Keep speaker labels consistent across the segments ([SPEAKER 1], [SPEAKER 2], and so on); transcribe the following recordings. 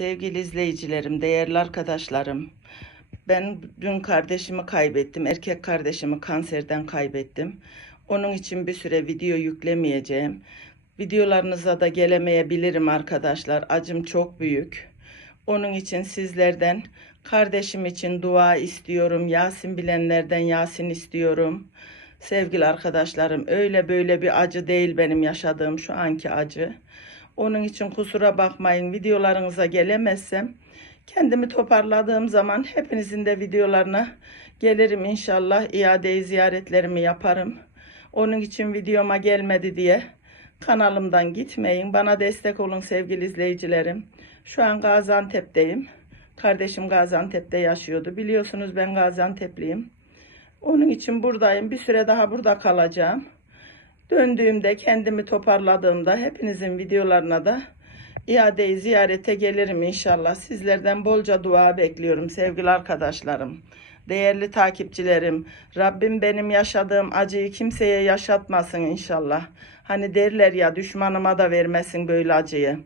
[SPEAKER 1] Sevgili izleyicilerim, değerli arkadaşlarım. Ben dün kardeşimi kaybettim. Erkek kardeşimi kanserden kaybettim. Onun için bir süre video yüklemeyeceğim. Videolarınıza da gelemeyebilirim arkadaşlar. Acım çok büyük. Onun için sizlerden kardeşim için dua istiyorum. Yasin bilenlerden Yasin istiyorum. Sevgili arkadaşlarım, öyle böyle bir acı değil benim yaşadığım şu anki acı. Onun için kusura bakmayın videolarınıza gelemezsem kendimi toparladığım zaman hepinizin de videolarına gelirim inşallah. İade ziyaretlerimi yaparım. Onun için videoma gelmedi diye kanalımdan gitmeyin. Bana destek olun sevgili izleyicilerim. Şu an Gaziantep'teyim. Kardeşim Gaziantep'te yaşıyordu. Biliyorsunuz ben Gaziantep'liyim. Onun için buradayım. Bir süre daha burada kalacağım. Döndüğümde kendimi toparladığımda hepinizin videolarına da iadeyi ziyarete gelirim inşallah. Sizlerden bolca dua bekliyorum sevgili arkadaşlarım. Değerli takipçilerim, Rabbim benim yaşadığım acıyı kimseye yaşatmasın inşallah. Hani derler ya düşmanıma da vermesin böyle acıyı.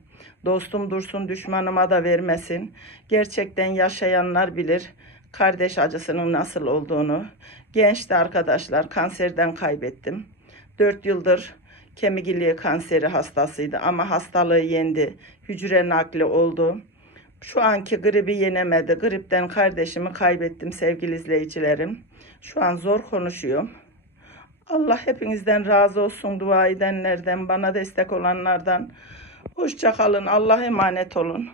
[SPEAKER 1] Dostum dursun düşmanıma da vermesin. Gerçekten yaşayanlar bilir kardeş acısının nasıl olduğunu. Gençti arkadaşlar kanserden kaybettim. 4 yıldır kemik iliği kanseri hastasıydı ama hastalığı yendi. Hücre nakli oldu. Şu anki gribi yenemedi. Gripten kardeşimi kaybettim sevgili izleyicilerim. Şu an zor konuşuyorum. Allah hepinizden razı olsun dua edenlerden, bana destek olanlardan. Hoşça kalın. Allah'a emanet olun.